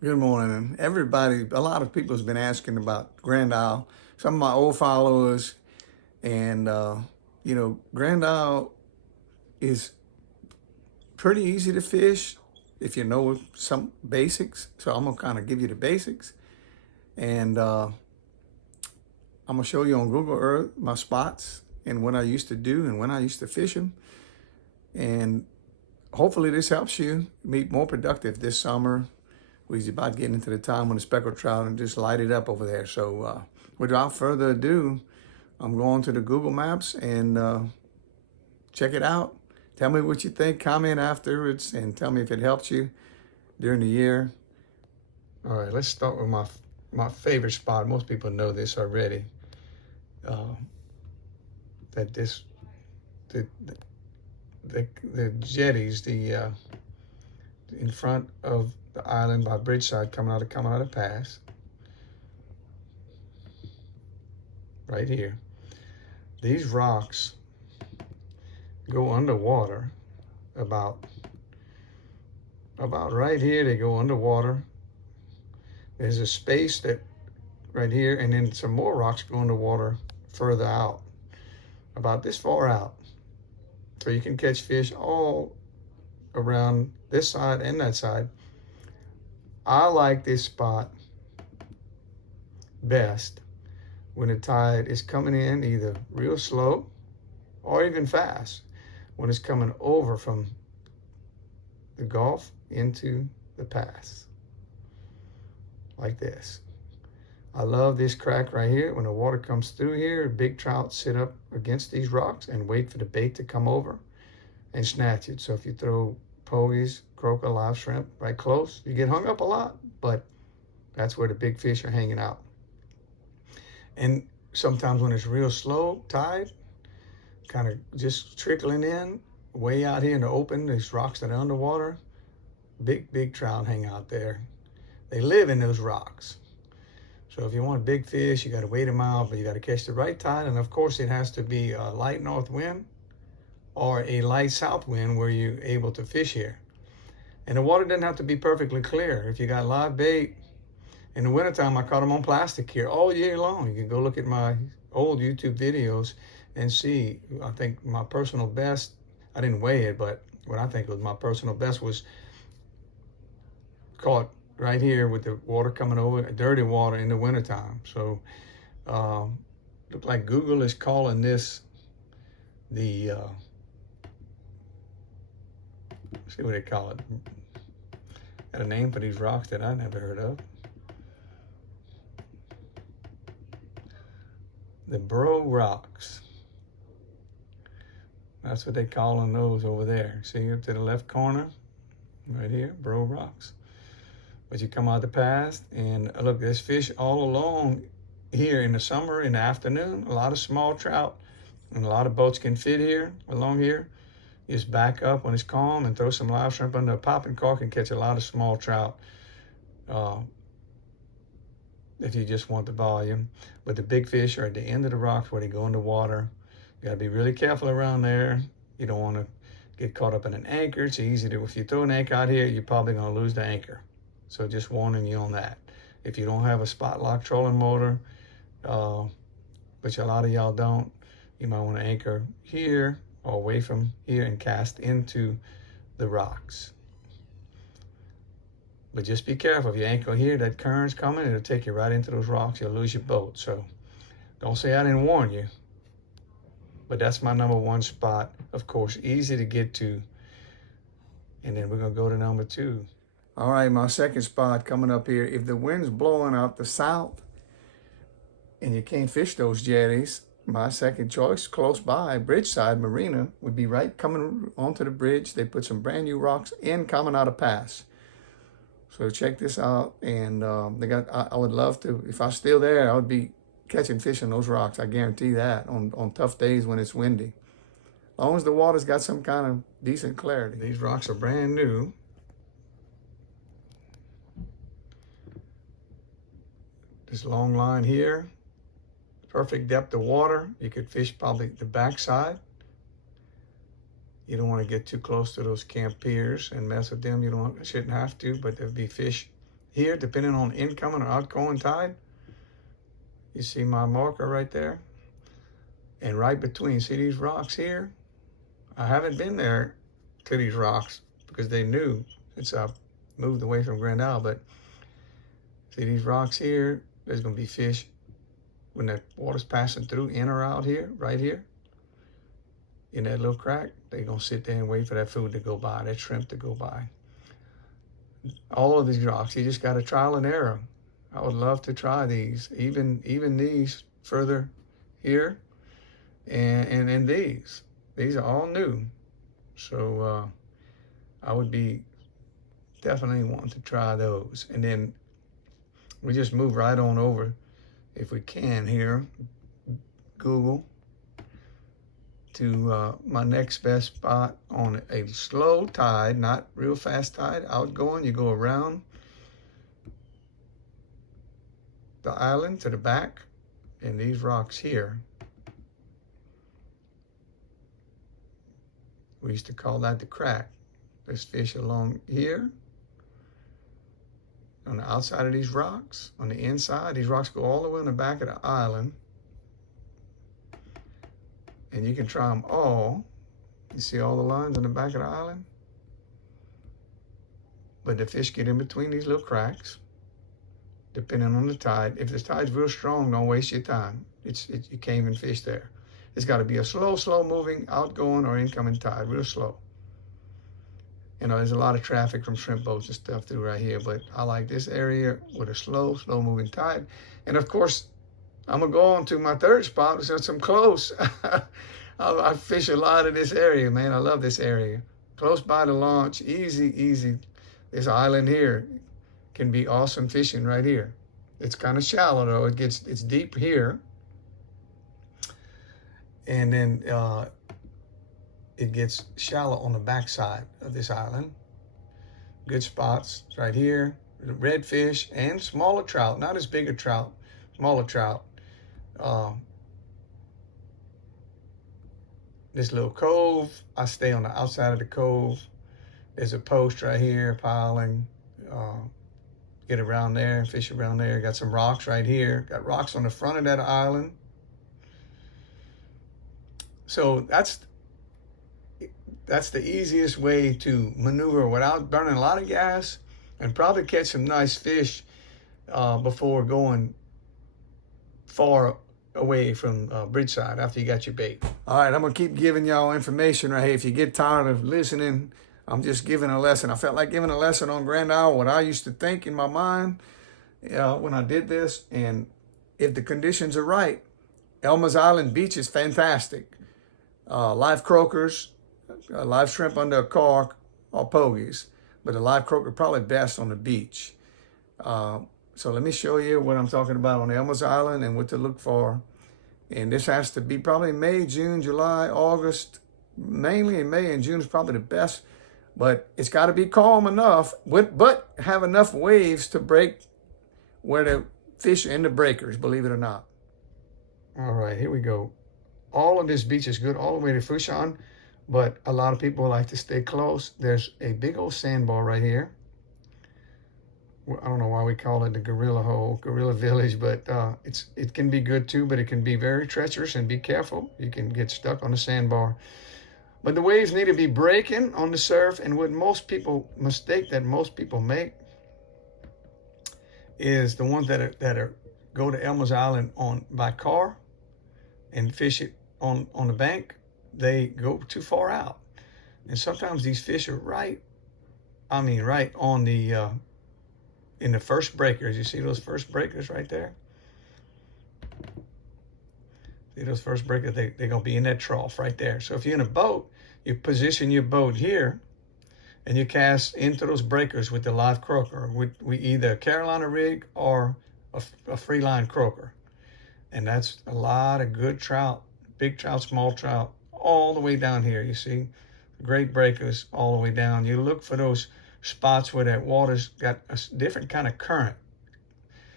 Good morning. Everybody, a lot of people has been asking about Grand Isle. Some of my old followers, and Grand Isle is pretty easy to fish if you know some basics. So I'm gonna kind of give you the basics, and I'm gonna show you on Google Earth my spots and what I used to do and when I used to fish them, and hopefully this helps you be more productive this summer. We're about getting into the time when the speckled trout and just light it up over there. So without further ado, I'm going to the Google Maps and check it out. Tell me what you think, comment afterwards, and tell me if it helped you during the year. All right, let's start with my favorite spot. Most people know this already. That this the jetties, in front of the island by Bridgeside, coming out of pass, right here. These rocks go underwater about right here. They go underwater. There's a space that right here, and then some more rocks go underwater further out, about this far out. So you can catch fish all around this side and that side. I like this spot best when the tide is coming in either real slow or even fast, when it's coming over from the Gulf into the pass, like this. I love this crack right here. When the water comes through here, big trout sit up against these rocks and wait for the bait to come over and snatch it. So if you throw pogies, croaker, live shrimp right close, you get hung up a lot, but that's where the big fish are hanging out. And sometimes when it's real slow tide, kind of just trickling in, way out here in the open, these rocks that are underwater, big trout hang out there. They live in those rocks. So if you want big fish, you got to wait them out, but you got to catch the right tide. And of course, it has to be a light north wind or a light south wind where you're able to fish here. And the water doesn't have to be perfectly clear. If you got live bait, in the wintertime, I caught them on plastic here all year long. You can go look at my old YouTube videos and see. I think my personal best, I didn't weigh it, but what I think was my personal best was caught right here with the water coming over, dirty water in the wintertime. So look like Google is calling this the, see what they call it. Got a name for these rocks that I never heard of. The Bro Rocks. That's what they calling those over there. See up to the left corner, right here, Bro Rocks. But you come out the pass and look, there's fish all along here in the summer, in the afternoon, a lot of small trout, and a lot of boats can fit here, along here. You just back up when it's calm and throw some live shrimp under a popping cork and catch a lot of small trout if you just want the volume. But the big fish are at the end of the rocks where they go in the water. You gotta be really careful around there. You don't wanna get caught up in an anchor. It's easy to, if you throw an anchor out here, you're probably gonna lose the anchor. So just warning you on that. If you don't have a spot lock trolling motor, which a lot of y'all don't, you might want to anchor here or away from here and cast into the rocks. But just be careful. If you anchor here, that current's coming, it'll take you right into those rocks. You'll lose your boat. So don't say I didn't warn you. But that's my number one spot. Of course, easy to get to. And then we're going to go to number two. All right, my second spot coming up here. If the wind's blowing out the south and you can't fish those jetties, my second choice close by, Bridgeside Marina, would be right coming onto the bridge. They put some brand new rocks in coming out of pass. So check this out. And they got, I would love to, if I was still there, I would be catching fish on those rocks. I guarantee that on tough days when it's windy. As long as the water's got some kind of decent clarity. These rocks are brand new. This long line here, perfect depth of water. You could fish probably the backside. You don't want to get too close to those camp piers and mess with them. You shouldn't have to, but there'll be fish here, depending on incoming or outgoing tide. You see my marker right there? And right between, see these rocks here? I haven't been there to these rocks because they knew since I moved away from Grand Isle, but see these rocks here? There's gonna be fish when that water's passing through, in or out here, right here, in that little crack. They're gonna sit there and wait for that food to go by, that shrimp to go by. All of these rocks, you just gotta trial and error. I would love to try these, even these further here, and these. These are all new. So I would be definitely wanting to try those. And then we just move right on over, if we can here, Google, to my next best spot on a slow tide, not real fast tide, outgoing. You go around the island to the back, and these rocks here, we used to call that the crack. There's fish along here, on the outside of these rocks. On the inside, these rocks go all the way on the back of the island. And you can try them all. You see all the lines on the back of the island? But the fish get in between these little cracks, depending on the tide. If the tide's real strong, don't waste your time. You can't even fish there. It's got to be a slow moving outgoing or incoming tide, real slow. You know, there's a lot of traffic from shrimp boats and stuff through right here, but I like this area with a slow moving tide. And of course, I'm gonna go on to my third spot since I'm close. I fish a lot of this area, man. I love this area. Close by the launch, easy. This island here can be awesome fishing right here. It's kind of shallow though. It's deep here. And then it gets shallow on the backside of this island. Good spots right here. Redfish and smaller trout, not as big a trout, smaller trout. This little cove, I stay on the outside of the cove. There's a post right here, piling. Get around there, fish around there. Got some rocks right here. Got rocks on the front of that island. So that's the easiest way to maneuver without burning a lot of gas, and probably catch some nice fish before going far away from Bridgeside after you got your bait. All right, I'm gonna keep giving y'all information right here. If you get tired of listening, I'm just giving a lesson. I felt like giving a lesson on Grand Isle, what I used to think in my mind when I did this. And if the conditions are right, Elmer's Island beach is fantastic. Live croakers, live shrimp under a cork, or pogies, but the live croaker probably best on the beach. So let me show you what I'm talking about on Elmer's Island and what to look for. And this has to be probably May, June, July, August. Mainly in May and June is probably the best, but it's got to be calm enough, but have enough waves to break where the fish are in the breakers, believe it or not. All right, here we go. All of this beach is good all the way to Fouchon, but a lot of people like to stay close. There's a big old sandbar right here. I don't know why we call it the gorilla hole, gorilla village, but it can be good too, but it can be very treacherous, and be careful. You can get stuck on the sandbar. But the waves need to be breaking on the surf, and what most people make is the ones that go to Elmer's Island by car and fish it on the bank. They go too far out, and sometimes these fish are right on the in the first breakers. You see those first breakers right there? See those first breakers? They're gonna be in that trough right there. So if you're in a boat, you position your boat here, and you cast into those breakers with the live croaker, with either a Carolina rig or a free line croaker. And that's a lot of good trout, big trout, small trout, all the way down here. You see, great breakers all the way down. You look for those spots where that water's got a different kind of current.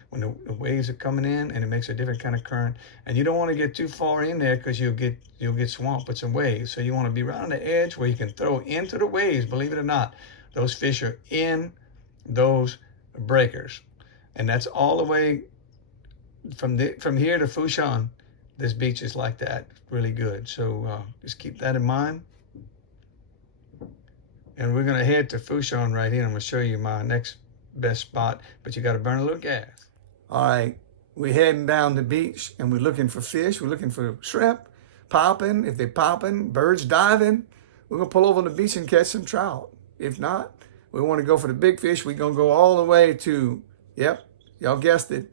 When the waves are coming in, and it makes a different kind of current. And you don't want to get too far in there because you'll get swamped with some waves. So you want to be right on the edge where you can throw into the waves. Believe it or not, those fish are in those breakers. And that's all the way from here to Fouchon. This beach is like that, really good. So just keep that in mind. And we're gonna head to Fouchon right here. I'm gonna show you my next best spot, but you gotta burn a little gas. All right, we're heading down the beach and we're looking for fish. We're looking for shrimp popping. If they're popping, birds diving, we're gonna pull over on the beach and catch some trout. If not, we wanna go for the big fish. We're gonna go all the way to, yep, y'all guessed it,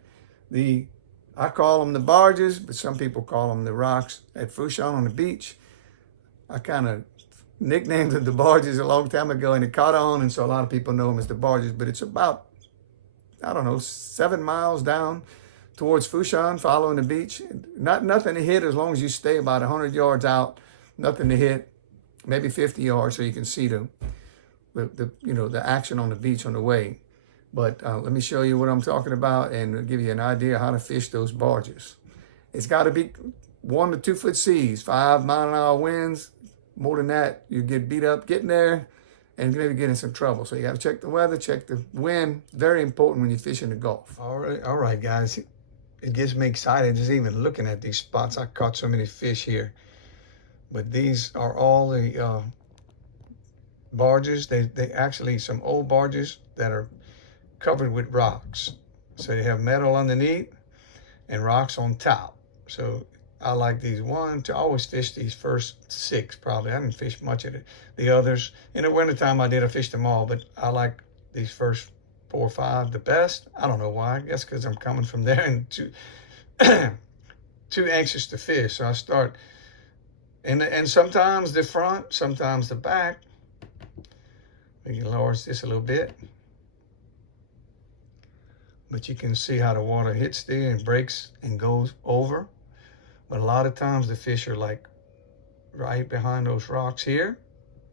I call them the barges, but some people call them the rocks at Fouchon on the beach. I kind of nicknamed it the barges a long time ago, and it caught on, and so a lot of people know them as the barges. But it's about, I don't know, 7 miles down towards Fouchon, following the beach. Nothing to hit as long as you stay about 100 yards out. Nothing to hit, maybe 50 yards, so you can see the action on the beach on the way. But let me show you what I'm talking about and give you an idea how to fish those barges. It's got to be 1 to 2 foot seas, 5 mile-an-hour winds. More than that, you get beat up getting there and maybe get in some trouble. So you got to check the weather, check the wind. Very important when you fish in the Gulf. All right, guys. It gets me excited just even looking at these spots. I caught so many fish here. But these are all the barges. They actually some old barges that are covered with rocks. So you have metal underneath and rocks on top. So I like these I always fish these first 6 probably. I didn't fish much of the others. In the wintertime I fished them all, but I like these first 4 or 5 the best. I don't know why. I guess because I'm coming from there and too anxious to fish. So I start, and sometimes the front, sometimes the back. We can lower this a little bit. But you can see how the water hits there and breaks and goes over. But a lot of times the fish are like right behind those rocks here.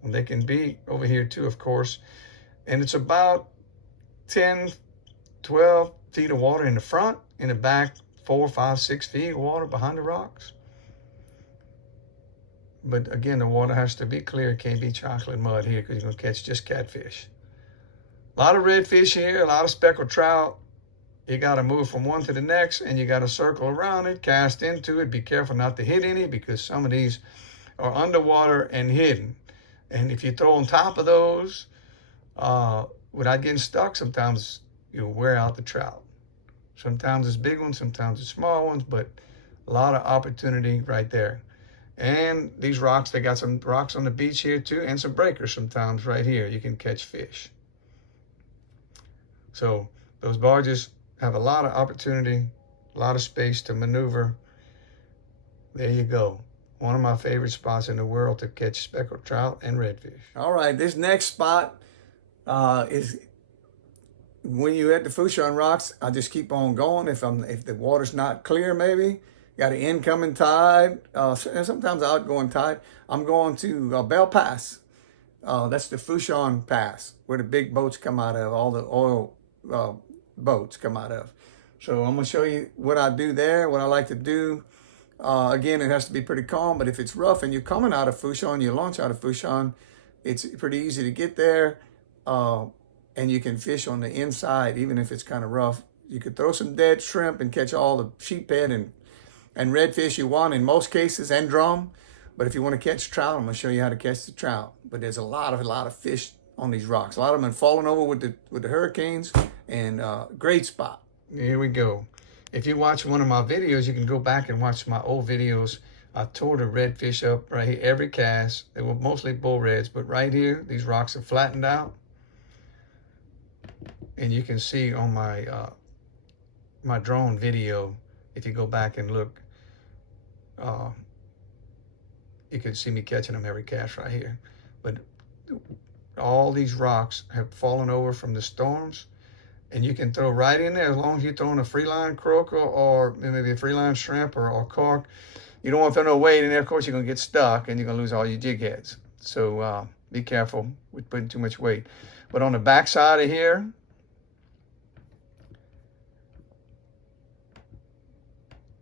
And they can be over here too, of course. And it's about 10, 12 feet of water in the front. In the back, 4, 5, 6 feet of water behind the rocks. But again, the water has to be clear. It can't be chocolate mud here because you're going to catch just catfish. A lot of redfish here, a lot of speckled trout. You got to move from one to the next, and you got to circle around it, cast into it. Be careful not to hit any because some of these are underwater and hidden. And if you throw on top of those without getting stuck, sometimes you'll wear out the trout. Sometimes it's big ones, sometimes it's small ones, but a lot of opportunity right there. And these rocks, they got some rocks on the beach here too, and some breakers sometimes right here. You can catch fish. So those barges have a lot of opportunity, a lot of space to maneuver. There you go. One of my favorite spots in the world to catch speckled trout and redfish. All right, this next spot is when you're at the Fouchon rocks. I just keep on going. If the water's not clear, maybe got an incoming tide, and sometimes an outgoing tide. I'm going to Belle Pass. That's the Fouchon Pass, where the big boats come out of, all the oil boats come out of. So I'm gonna show you what I do there, what I like to do. Again, it has to be pretty calm, but if it's rough and you're coming out of Fouchon, you launch out of Fouchon, it's pretty easy to get there, and you can fish on the inside, even if it's kind of rough. You could throw some dead shrimp and catch all the sheephead and redfish you want in most cases, and drum. But if you want to catch trout, I'm gonna show you how to catch the trout. But there's a lot of fish on these rocks. A lot of them have fallen over with the hurricanes, and great spot. Here we go. If you watch one of my videos, you can go back and watch my old videos. I tore the redfish up right here, every cast. They were mostly bull reds, but right here, these rocks are flattened out. And you can see on my my drone video, if you go back and look, you can see me catching them every cast right here. But all these rocks have fallen over from the storms, and you can throw right in there as long as you're throwing a freeline croaker or maybe a freeline shrimp or cork. You don't want to throw no weight in there. Of course, you're going to get stuck and you're going to lose all your jig heads. So be careful with putting too much weight. But on the back side of here,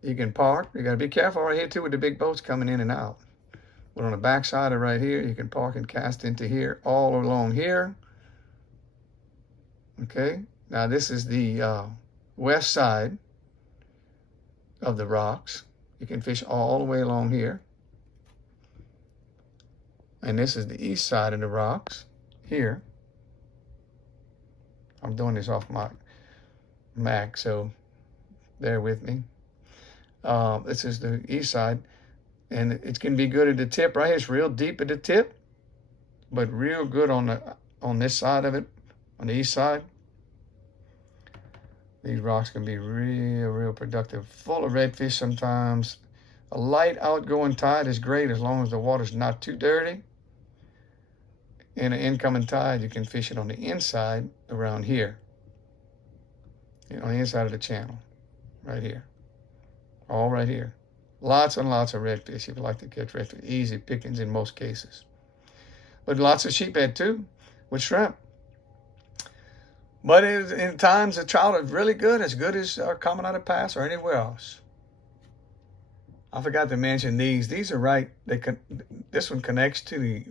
you can park. You got to be careful right here too with the big boats coming in and out. But on the back side of right here, you can park and cast into here, all along here. Okay, Now this is the west side of the rocks. You can fish all the way along here. And this is the east side of the rocks here. I'm doing this off my Mac, so bear with me. This is the east side, and it's gonna be good at the tip right here. It's real deep at the tip, but real good on this side of it, on the east side. These rocks can be real productive, full of redfish sometimes. A light outgoing tide is great as long as the water's not too dirty. In an incoming tide, you can fish it on the inside around here. On the inside of the channel, right here. All right here. Lots and lots of redfish if you like to catch redfish. Easy pickings in most cases. But lots of sheephead too, with shrimp. But in times the trout is really good as coming out of Pass or anywhere else. I forgot to mention these. These are right. This one connects to the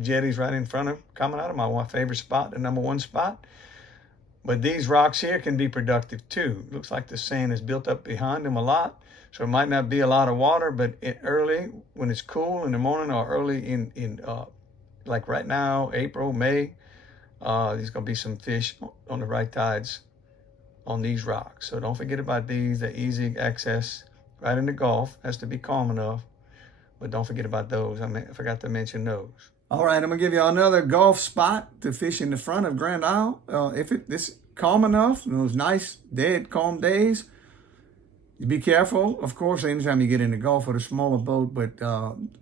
jetties right in front of coming out of my favorite spot, the #1 spot. But these rocks here can be productive too. Looks like the sand is built up behind them a lot, so it might not be a lot of water, but early when it's cool in the morning or early in like right now, April, May, there's gonna be some fish on the right tides on these rocks. So don't forget about these. They're easy access right in the Gulf. Has to be calm enough, but don't forget about those. I forgot to mention those. All right, I'm gonna give you another Gulf spot to fish in the front of Grand Isle. If this calm enough, those nice dead calm days, you be careful. Of course, anytime you get in the Gulf with a smaller boat, but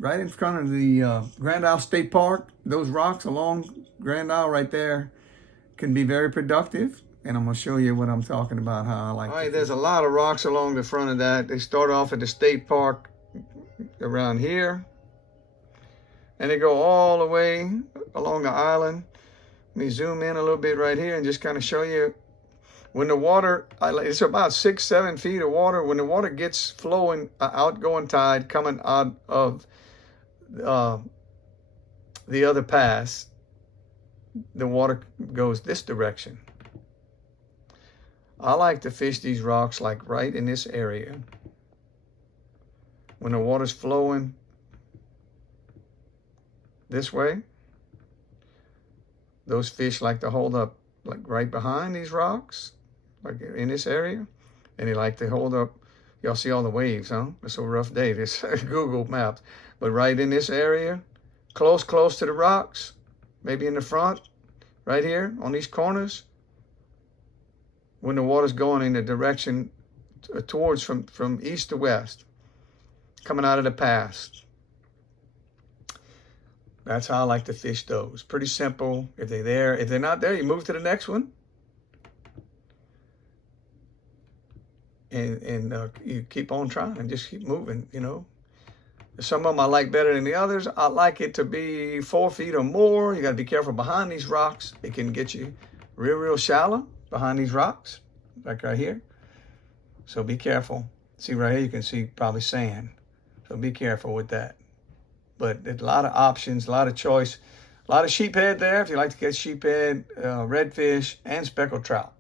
right in front of the Grand Isle State Park, those rocks along Grand Isle right there can be very productive. And I'm gonna show you what I'm talking about, how I like. All right, there's a lot of rocks along the front of that. They start off at the state park around here, and they go all the way along the island. Let me zoom in a little bit right here and just kind of show you when the water, it's about 6-7 feet of water. When the water gets flowing, outgoing tide coming out of the other pass, the water goes this direction. I like to fish these rocks like right in this area. When the water's flowing this way, those fish like to hold up like right behind these rocks, like in this area, and they like to hold up. Y'all see all the waves, huh? It's a rough day, this Google Maps. But right in this area, close to the rocks, maybe in the front, right here on these corners, when the water's going in the direction towards from east to west, coming out of the pass. That's how I like to fish those. Pretty simple. If they're there, if they're not there, you move to the next one. And you keep on trying and just keep moving, you know. Some of them I like better than the others. I like it to be 4 feet or more. You got to be careful behind these rocks. It can get you real shallow behind these rocks, like right here. So be careful. See right here, you can see probably sand. So be careful with that. But there's a lot of options, a lot of choice, a lot of sheephead there if you like to catch sheephead, redfish, and speckled trout.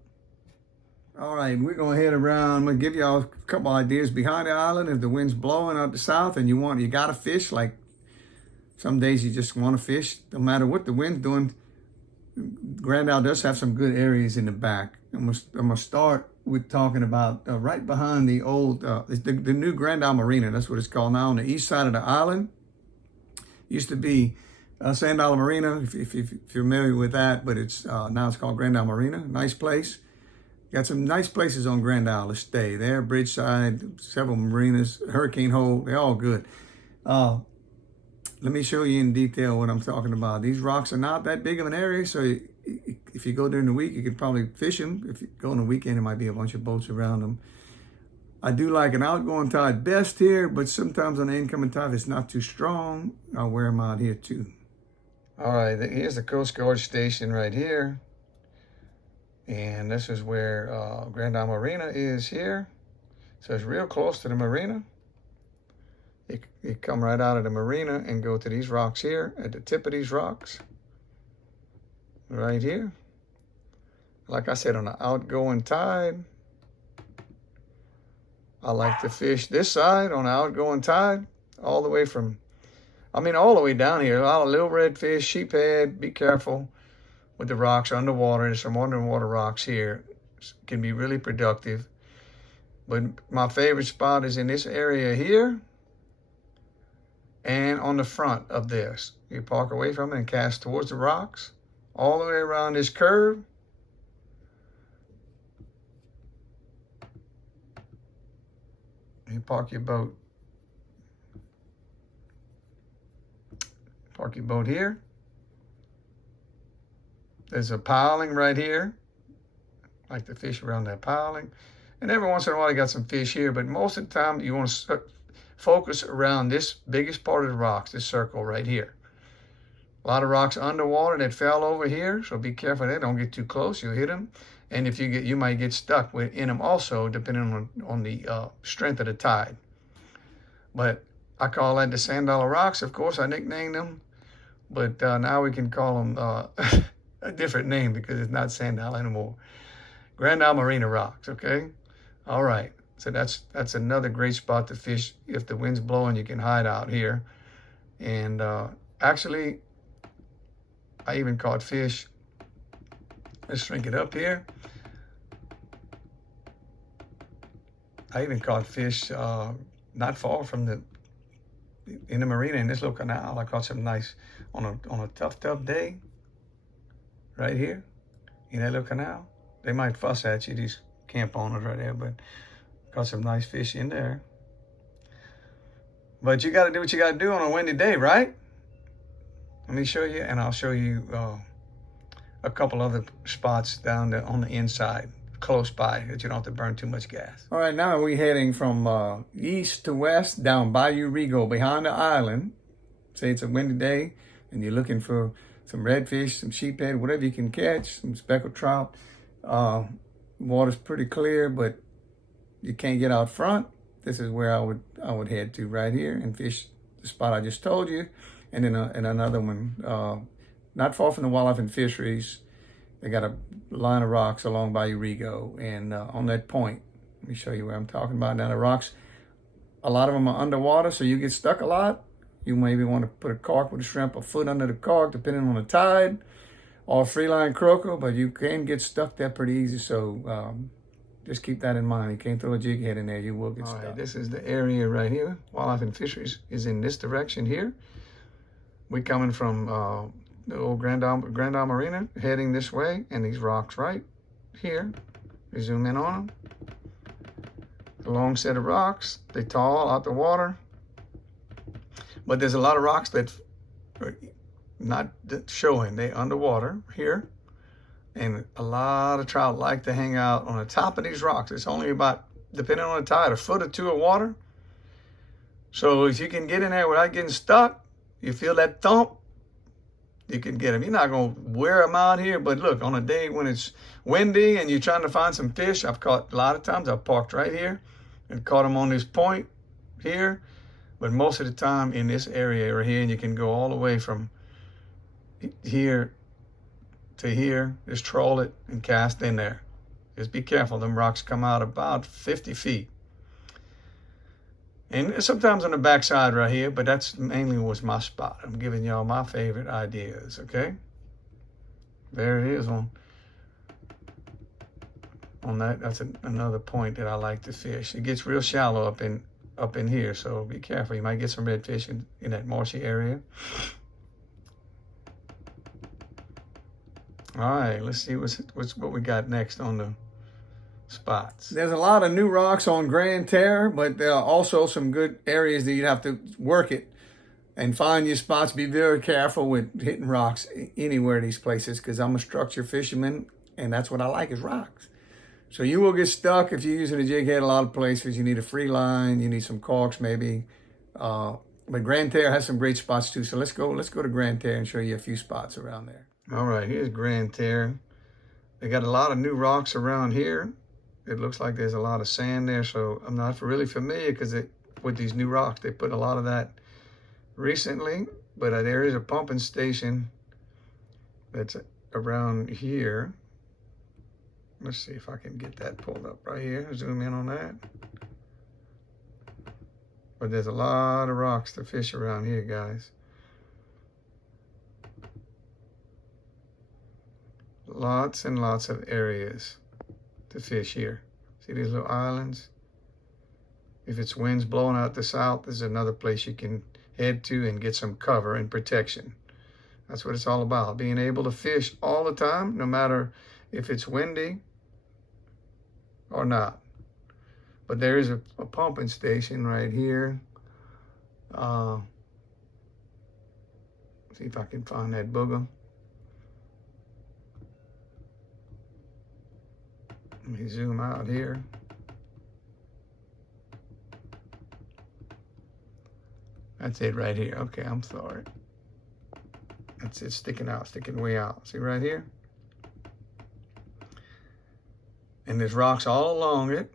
All right, we're going to head around. I'm going to give y'all a couple ideas behind the island. If the wind's blowing out the south and you got to fish, like some days you just want to fish, no matter what the wind's doing. Grand Isle does have some good areas in the back. I'm going to start with talking about right behind the old, the new Grand Isle Marina. That's what it's called now, on the east side of the island. Used to be Sand Dollar Marina, if you're familiar with that, but it's now it's called Grand Isle Marina. Nice place. Got some nice places on Grand Isle to stay. There, Bridgeside, several marinas, Hurricane Hole, they're all good. Let me show you in detail what I'm talking about. These rocks are not that big of an area, so if you go during the week, you could probably fish them. If you go on the weekend, there might be a bunch of boats around them. I do like an outgoing tide best here, but sometimes on the incoming tide, if it's not too strong, I'll wear them out here too. All right, here's the Coast Guard station right here. And this is where Grand Isle Marina is here. So it's real close to the marina. You come right out of the marina and go to these rocks here, at the tip of these rocks. Right here. like I said, on an outgoing tide. I like to fish this side on an outgoing tide, all the way from, all the way down here. A lot of little redfish, sheephead. Be careful with the rocks underwater. There's some underwater rocks here. It can be really productive. But my favorite spot is in this area here and on the front of this. You park away from it and cast towards the rocks, all the way around this curve. You park your boat. Park your boat here. There's a piling right here. I like to fish around that piling. And every once in a while you got some fish here, but most of the time you want to focus around this biggest part of the rocks, this circle right here. A lot of rocks underwater that fell over here, so be careful there. Don't get too close, you'll hit them. And if you might get stuck in them also, depending on the strength of the tide. But I call that the sand dollar rocks. Of course, I nicknamed them, but now we can call them a different name because it's not sand dollar anymore. Grand Isle Marina rocks, okay? All right, so that's another great spot to fish. If the wind's blowing, you can hide out here. And actually, I even caught fish. Let's shrink it up here. I even caught fish not far from in the marina in this little canal. I caught some nice on a tough day right here in that little canal. They might fuss at you, these camp owners right there, but caught some nice fish in there. But you got to do what you got to do on a windy day, right? Let me show you, and I'll show you a couple other spots down on the inside, close by, that you don't have to burn too much gas. All right, now we're heading from east to west down Bayou Rigo, behind the island. Say it's a windy day, and you're looking for some redfish, some sheephead, whatever you can catch, some speckled trout. Water's pretty clear, but you can't get out front. This is where I would head to right here and fish the spot I just told you. And then and another one, not far from the wildlife and fisheries. They got a line of rocks along Bayou Rigo, and on that point, let me show you where I'm talking about. Now the rocks, a lot of them are underwater, so you get stuck a lot. You maybe want to put a cork with a shrimp, a foot under the cork, depending on the tide, or free line croaker, but you can get stuck there pretty easy. So just keep that in mind. You can't throw a jig head in there, you will get stuck. All right, this is the area right here. Wildlife and fisheries is in this direction here. We're coming from the old Grand Isle Marina, heading this way, and these rocks right here. We zoom in on them. A long set of rocks. They tall out the water. But there's a lot of rocks that are not showing. They underwater here. And a lot of trout like to hang out on the top of these rocks. It's only about, depending on the tide, a foot or two of water. So if you can get in there without getting stuck, you feel that thump, you can get them. You're not going to wear them out here, but look, on a day when it's windy and you're trying to find some fish, I've caught a lot of times, I've parked right here and caught them on this point here, but most of the time in this area right here, and you can go all the way from here to here, just troll it and cast in there. Just be careful, them rocks come out about 50 feet. And sometimes on the backside right here, but that's mainly was my spot. I'm giving y'all my favorite ideas, okay? There it is on that. That's another point that I like to fish. It gets real shallow up in here, so be careful. You might get some redfish in that marshy area. All right, let's see what we got next on the spots. There's a lot of new rocks on Grand Terre, but there are also some good areas that you'd have to work it and find your spots. Be very careful with hitting rocks anywhere in these places, because I'm a structure fisherman, and that's what I like is rocks. So you will get stuck if you're using a jig head. A lot of places you need a free line, you need some corks maybe. But Grand Terre has some great spots too. So let's go to Grand Terre and show you a few spots around there. All right, here's Grand Terre. They got a lot of new rocks around here. It looks like there's a lot of sand there, so I'm not really familiar because with these new rocks, they put a lot of that recently. But there is a pumping station that's around here. Let's see if I can get that pulled up right here. Zoom in on that. But there's a lot of rocks to fish around here, guys. Lots and lots of areas to fish here. See these little islands? If it's winds blowing out the south, there's another place you can head to and get some cover and protection. That's what it's all about. Being able to fish all the time, no matter if it's windy or not. But there is a pumping station right here. See if I can find that booger. Let me zoom out here. That's it right here. Okay, I'm sorry. That's it sticking out, sticking way out. See right here? And there's rocks all along it.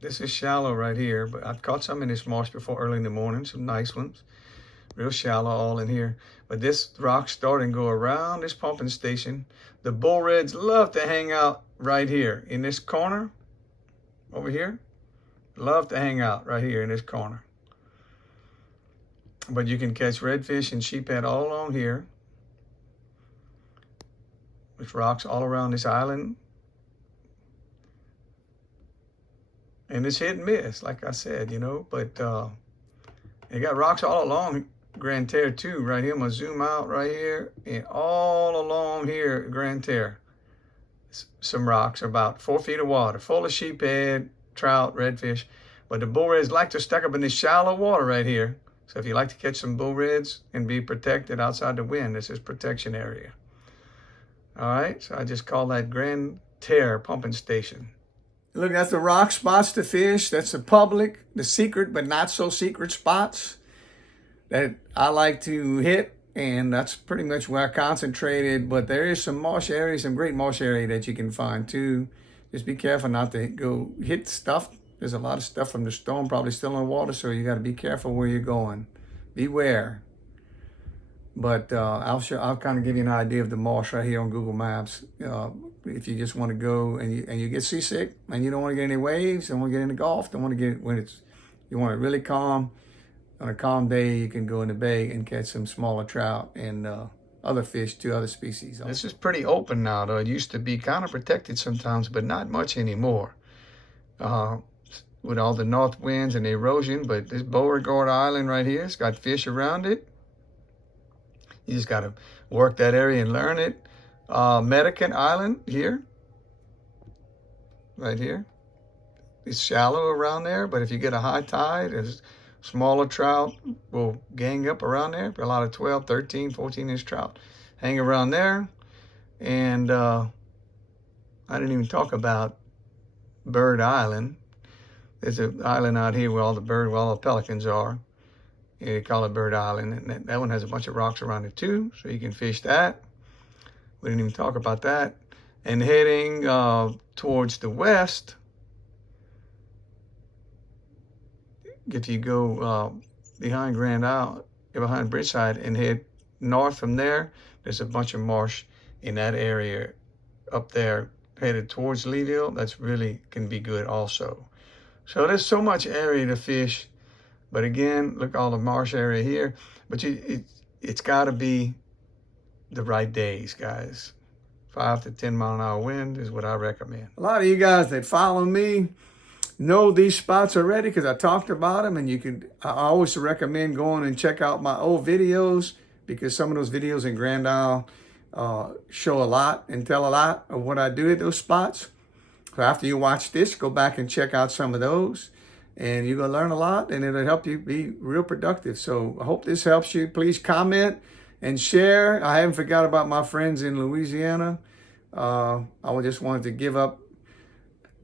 This is shallow right here, but I've caught some in this marsh before early in the morning, some nice ones. Real shallow all in here. But this rock start and go around this pumping station. The bull reds love to hang out right here in this corner over here. Love to hang out right here in this corner. But you can catch redfish and sheephead all along here. There's rocks all around this island. And it's hit and miss, like I said, you know. But you got rocks all along Grand Terre too, right here. I'm gonna zoom out right here. And all along here, Grand Terre. Some rocks, about 4 feet of water, full of sheephead, trout, redfish. But the bull reds like to stack up in this shallow water right here. So if you like to catch some bull reds and be protected outside the wind, this is protection area. All right, so I just call that Grand Terre pumping station. Look, that's the rock spots to fish. That's the public, the secret but not so secret spots that I like to hit. And that's pretty much where I concentrated. But there is some marsh areas, some great marsh area that you can find too. Just be careful not to go hit stuff. There's a lot of stuff from the storm probably still in the water, so you got to be careful where you're going. Beware. But I'll kind of give you an idea of the marsh right here on Google Maps. If you just want to go and you get seasick and you don't want to get any waves, don't want to get in the Gulf, don't want to get when you want it really calm. On a calm day, you can go in the bay and catch some smaller trout and other fish too, other species. This is pretty open now, though. It used to be kind of protected sometimes, but not much anymore. With all the north winds and the erosion, but this Beauregard Island right here, it's got fish around it. You just got to work that area and learn it. Medican Island here, right here. It's shallow around there, but if you get a high tide, there's smaller trout will gang up around there. A lot of 12, 13, 14-inch trout hang around there. And I didn't even talk about Bird Island. There's an island out here where all the pelicans are. They call it Bird Island, and that one has a bunch of rocks around it too, so you can fish that. We didn't even talk about that. And heading towards the west, if you go behind Grand Isle, behind Bridgeside, and head north from there, there's a bunch of marsh in that area up there, headed towards Leeville. That's really can be good also. So there's so much area to fish. But again, look, all the marsh area here. But it's got to be the right days, guys. 5 to 10 mile an hour wind is what I recommend. A lot of you guys that follow me know these spots already because I talked about them. And I always recommend going and check out my old videos because some of those videos in Grand Isle show a lot and tell a lot of what I do at those spots. So after you watch this, go back and check out some of those. And you're going to learn a lot, and it'll help you be real productive. So I hope this helps you. Please comment and share. I haven't forgot about my friends in Louisiana. I just wanted to give up,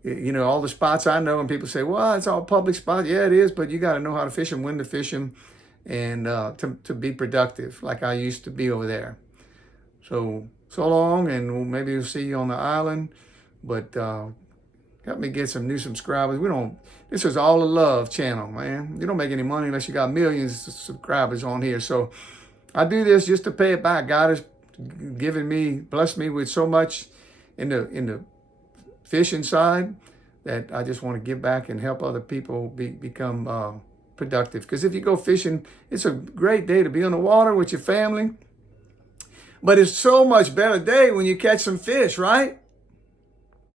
all the spots I know. And people say, well, it's all public spots. Yeah, it is, but you got to know how to fish them, when to fish them, and to be productive like I used to be over there. So long, and maybe we'll see you on the island. But help me get some new subscribers. This is all a love channel, man. You don't make any money unless you got millions of subscribers on here. So I do this just to pay it back. God has blessed me with so much in the fishing side that I just want to give back and help other people become productive. Because if you go fishing, it's a great day to be on the water with your family. But it's so much better day when you catch some fish, right?